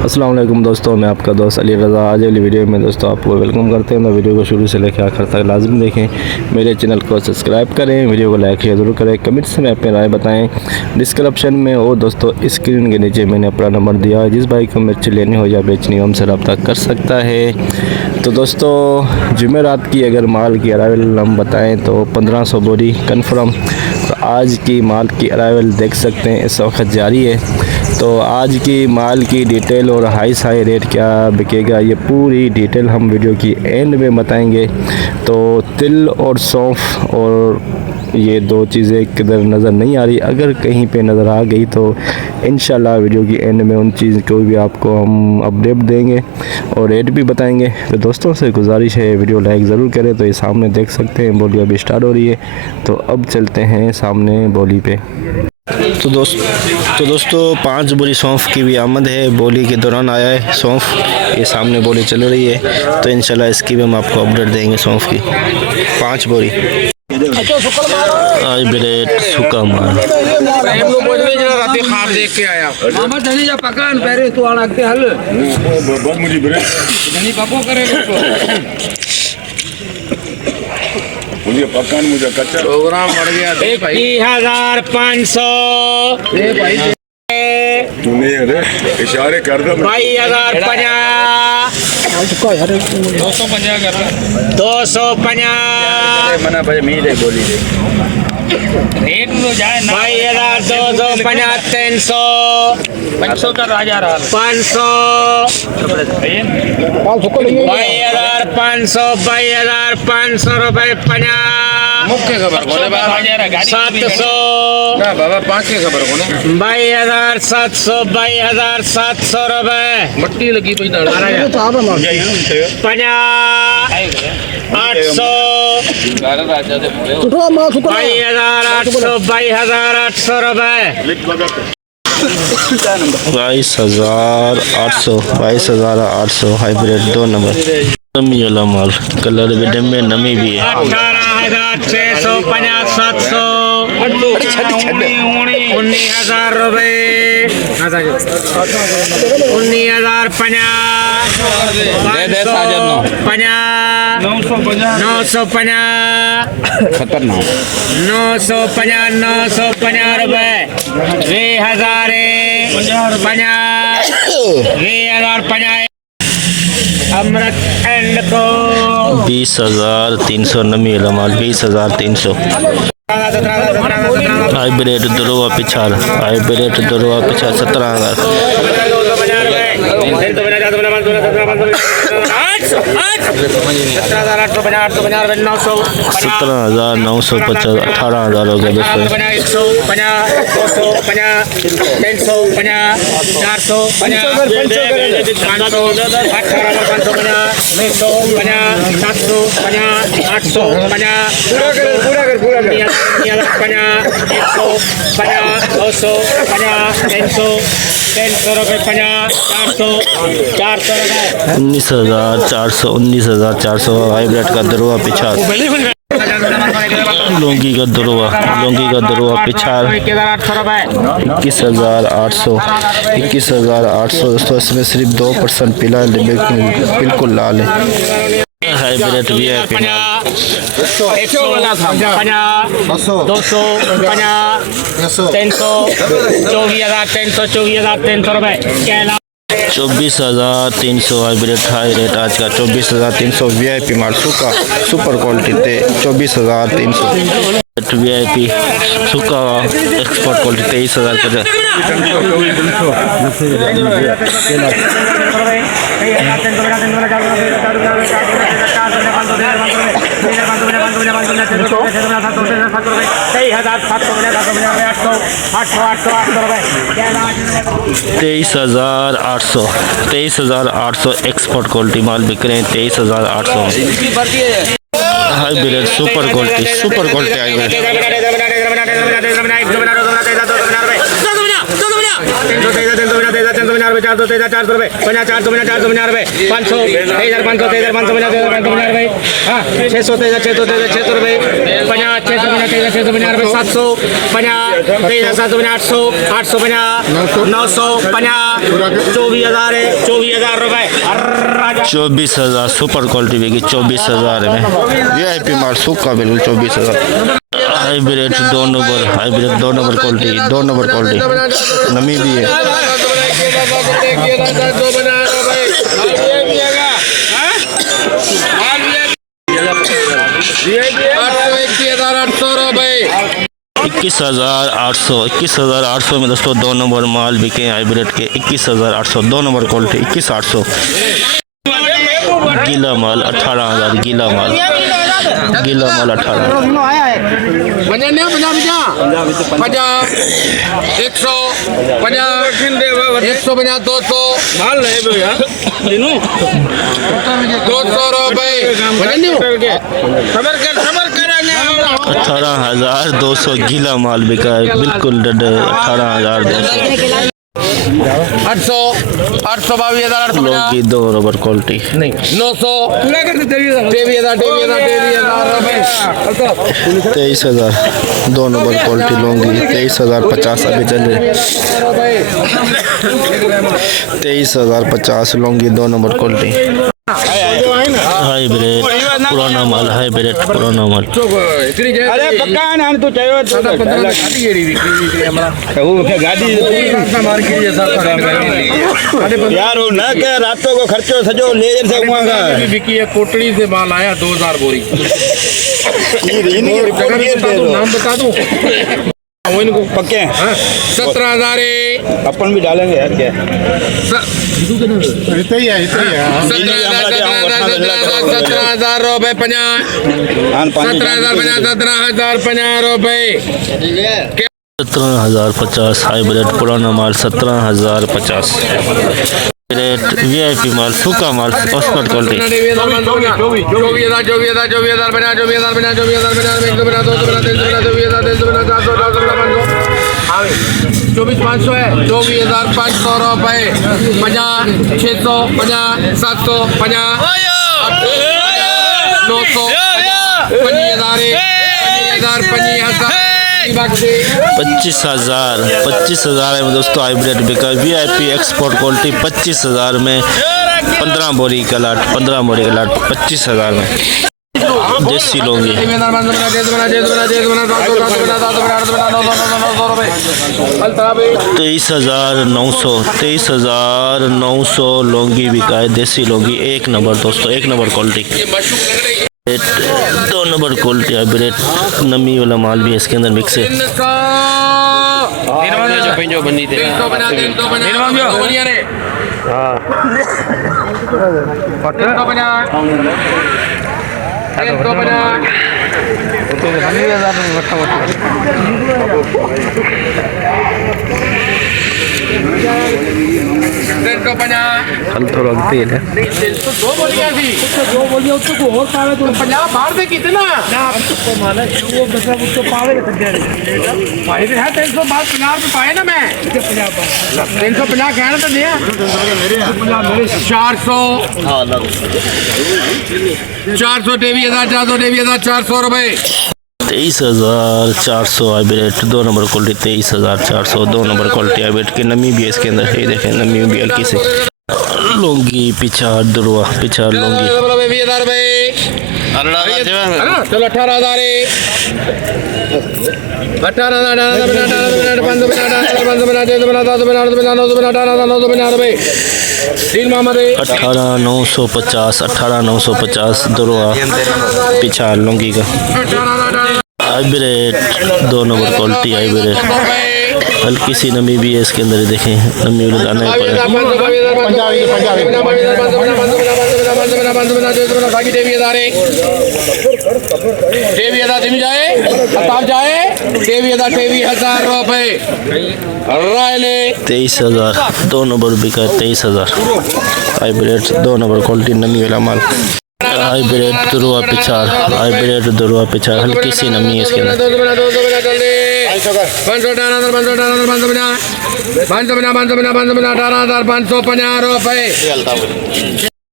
अस्सलाम वालेकुम दोस्तों, मैं आपका दोस्त अली रज़ा। आज वाली वीडियो में दोस्तों आपको वेलकम करते हैं। तो वीडियो को शुरू से लेकर आखिर तक लाजमी देखें। मेरे चैनल को सब्सक्राइब करें, वीडियो को लाइक शेयर ज़रूर करें, कमेंट्स में अपनी राय बताएं। डिस्क्रिप्शन में और दोस्तों स्क्रीन के नीचे मैंने अपना नंबर दिया है, जिस भाई को मिर्च लेनी हो या बेचनी हो हमसे रब्ता कर सकता है। तो दोस्तों जुमेरात की अगर माल की अराइवल हम बताएँ तो 1500 बोरी कन्फर्म। तो आज की माल की अराइवल देख सकते हैं इस वक्त जारी है। तो आज की माल की डिटेल और हाई रेट क्या बिकेगा ये पूरी डिटेल हम वीडियो की एंड में बताएंगे। तो तिल और सौंफ और ये दो चीज़ें किधर नज़र नहीं आ रही, अगर कहीं पे नज़र आ गई तो इंशाल्लाह वीडियो की एंड में उन चीज़ को भी आपको हम अपडेट देंगे और रेट भी बताएंगे। तो दोस्तों से गुजारिश है वीडियो लाइक ज़रूर करें। तो ये सामने देख सकते हैं बोली अभी स्टार्ट हो रही है। तो अब चलते हैं सामने बोली पे। तो दोस्तों 5 बोरी सौंफ की भी आमद है। बोली के दौरान आया है सौंफ, ये सामने बोली चल रही है। तो इंशाल्लाह इसकी भी हम आपको अपडेट देंगे। सौंफ की 5 बोरी आज रेट सूखा माल मुझे पकान मुझे कच्चा प्रोग्राम बढ़ गया 21,500 तूने इशारे कर दो 22,050 250 मना भाई मीर है बोली रेट लो जाए ना 2250 300 500 का राजा रहा 500 22,500 रुपए 50 मुख्य खबर बोले 700 ना बाबा 5 की खबर बोले 22,700 22,700 रुपए मट्टी लगी पई दाड़ा 800 22,800 रुपए 22,800 हाइब्रिड 2 नंबर नमी वाला माल, कलर भी डम्बे नमी भी है। 18,650 700 19,000 रुपए 19,050 950 रुपए 2,050 अमृत एंड को 20,300 नमी वाला माल 20,300 हाइब्रिड दरुआ पिछाड़ 17,000 17,950 18,000 हो गया दोस्तों। 19,400 हाइब्रिड का दरुआ पिछाड़ लौंगी का दरुआ पिछाड़ 21,800 दोस्तों। इसमें सिर्फ 2% पिला है, बिल्कुल लाल है। हाइब्रिड भी है 24,300 हाइब्रिड हाई रेट आज का 24,300 VIP माल सूखा सुपर क्वालिटी थे 24,300 VIP सूखा एक्सपोर्ट क्वालिटी 23,050 23,800 एक्सपोर्ट क्वालिटी माल बिक रहे हैं 23,800 हाइब्रिड सुपर क्वालिटी हाइब्रिड 350 रुपए 400 रुपए 50 450 रुपए 500 1500 550 रुपए हाँ 600 600 रुपए 50 650 रुपए 700 50 750 850 900 50 24,000 रुपए 24,000 सुपर क्वालिटी बिकी 24,000 में VIP माल सूखा बिल्कुल 24,000 hybrid 2 number quality 2 number quality नमी भी है इक्कीस हजार आठ सौ में दोस्तों 2 नंबर माल बिके हाइब्रिड के 21,800 2 नंबर क्वालिटी 21,800 गीला माल 18,000 गीला माल 18,200 गीला माल बिका है बिल्कुल 18,200 800 22,800 लोगी 2 नंबर क्वालिटी 900 23,000 23,000 2 नंबर क्वालिटी लूँगी 23,050 अभी चल रही 23,050 लूँगी 2 नंबर क्वालिटी हाइब्रिड पुराना माल अरे पक्का है ना तो चाहिए यार वो ना क्या रातों को खर्चो सजो लेजर से हुआगा विकी है कोटड़ी से माल आया 2,000 बोरी नाम बता दूं वो इनको पक्के हैं 17,000 अपन भी डालेंगे यार क्या 17,000 रुपए 17,050 रुपए 17,050 हाइब्रिड पुराना माल 17,050 रेट VIP माल सूखा माल एक्सपर्ट क्वालिटी 24,500 है 24,500 रुपए 50 600 50 700 50 900 25,000 में दोस्तों हाइब्रिड बिका VIP एक्सपोर्ट क्वालिटी 25,000 में 15 बोरी का लाट 25,000 में देसी लोगी 23,900 लोगी बिका है देसी लोगी 1 नंबर दोस्तों 1 number quality 2 number quality hybrid नमी वाला माल भी है इसके अंदर मिक्स है कल तो लगती है दो बोलियां थी दो बोलियां उसको और पावे तो 50 बाहर से कितना वो माना वो मतलब उसको पावे के सज्जा भाई है 300 बात 50 पे पाए ना मैं 350 कहना तो दिया 400 23,400 रुपए 23,400 hybrid 2 number quality 23,400 2 number quality hybrid की नमी भी है इसके अंदर ये देखें नमी भी हल्की से लूंगी पिछाड़ दुरवा पिछाड़ लूंगी 20,000 रुपए चलो 18,000 18,950 दुरवा पिछाड़ लूंगी का हाइब्रिड 2 नंबर क्वालिटी हाइब्रिड हल्की सी नमी भी है इसके अंदर देखें नमी लगाना है रुपए 23,000 2 नंबर बिका 23,000 हाइब्रिड 2 नंबर क्वालिटी नमी वाला माल हाइब्रिड दुरुआ पिछाड़, हाइब्रिड दुरुआ पिछाड़, हल्की सी नमी है इसके अंदर। 18,550 रुपए।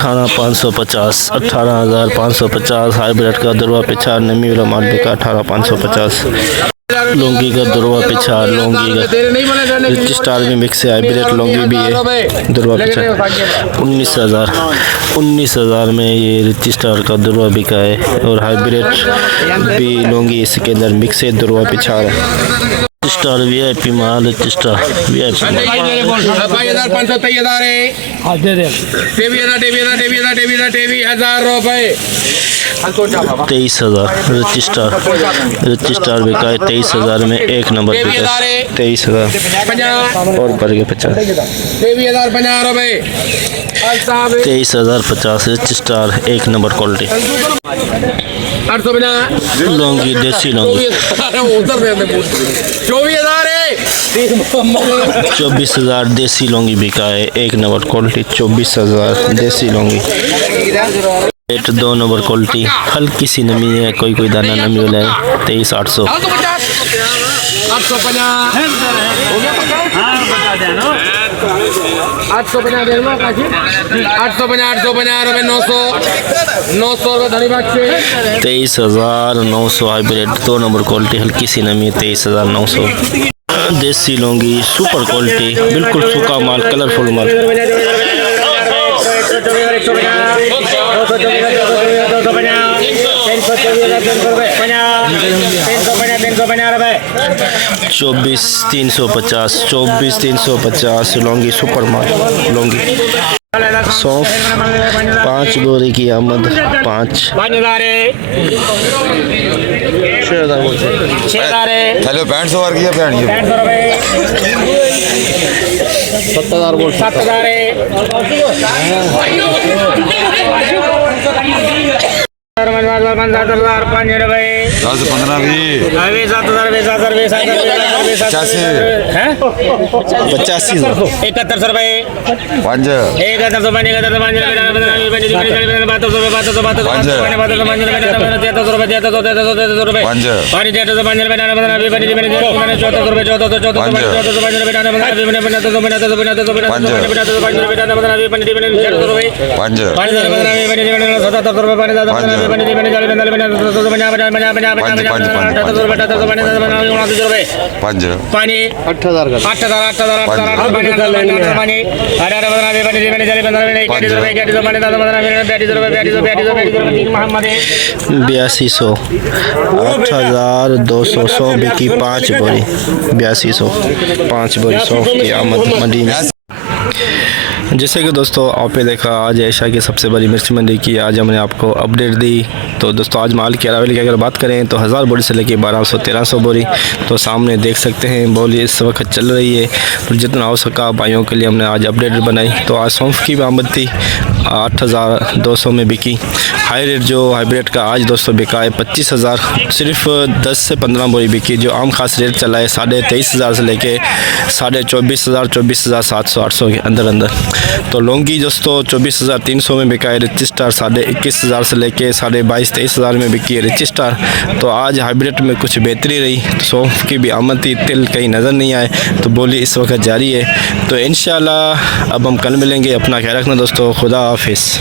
18,550, 18,550 हाइब्रिड का दुरुआ पिछाड़, नमी वाला माल बिका 18,550। लौंगी का दुरुआ पिछाड़, लौंगी का रिच स्टार भी मिक्स है, हाइब्रिड लौंगी भी है। दुरुआ पिछाड़ 19,000 में ये रिच स्टार का दुरुआ बिका है और हाइब्रिड भी लौंगी इसके अंदर मिक्स है। दुरुआ पिछाड़ स्टार VIP माल, rich star VIP 23,000 rich star बिका है। 23,000 में एक नंबर बिका है। 23,000 और बढ़ गए 50। 23,050 रिच स्टार एक नंबर क्वालिटी। 850 लौंगी देसी लौंगी 24,000 देसी लौंगी बिका है। एक नंबर क्वालिटी 24,000 देसी लौंगी। रेट 2 नंबर क्वालिटी, हल्की सी नमी है, कोई कोई दाना नमी वाला है। 23,800 23,900 हाइब्रिड 2 नंबर क्वालिटी, हल्की सी नमी 23,900। देसी लौंगी सुपर क्वालिटी, बिल्कुल सूखा माल, कलरफुल माल। 24,350 लौंगी सुपर माल लौंगी। सौंफ 5 बोरी की आमद 5 हेलो 65 की भैन 7,000 बोल 7,000 दस 15 भी 85,000 71 रुपए 5 8200 8,200 बिकी 5 बोरी 8200 5 बोरी सौंफ की आमद मंडी में। जैसे कि दोस्तों आपने देखा आज एशिया की सबसे बड़ी मिर्च मंडी की आज हमने आपको अपडेट दी। तो दोस्तों आज माल की अरावली की अगर बात करें तो 1000 बोरी से लेकर 1200-1300 बोरी तो सामने देख सकते हैं बोली इस वक्त चल रही है। तो जितना हो सका भाइयों के लिए हमने आज अपडेट बनाई। तो आज सौंफ की भी आमद थी 8,200 में बिकी। हाई रेट जो हाइब्रिड का आज दोस्तों बिका है 25,000, सिर्फ 10 से 15 बोरी बिकी। जो आम खास रेट चला है 23,500 से लेके 24,500 24,700-800 के अंदर अंदर। तो लौंगी दोस्तों 24,300 में बिका है। रिच स्टार 21,000 से लेके 22,000-23,000 में बिकी है रिच स्टार। तो आज हाइब्रिड में कुछ बेहतरी रही। तो सौंफ की भी आमद थी, तिल कहीं नज़र नहीं आए। तो बोली इस वक्त जारी है। तो इंशाल्लाह अब हम कल मिलेंगे। अपना ख्याल रखना दोस्तों, खुदा हाफिज़।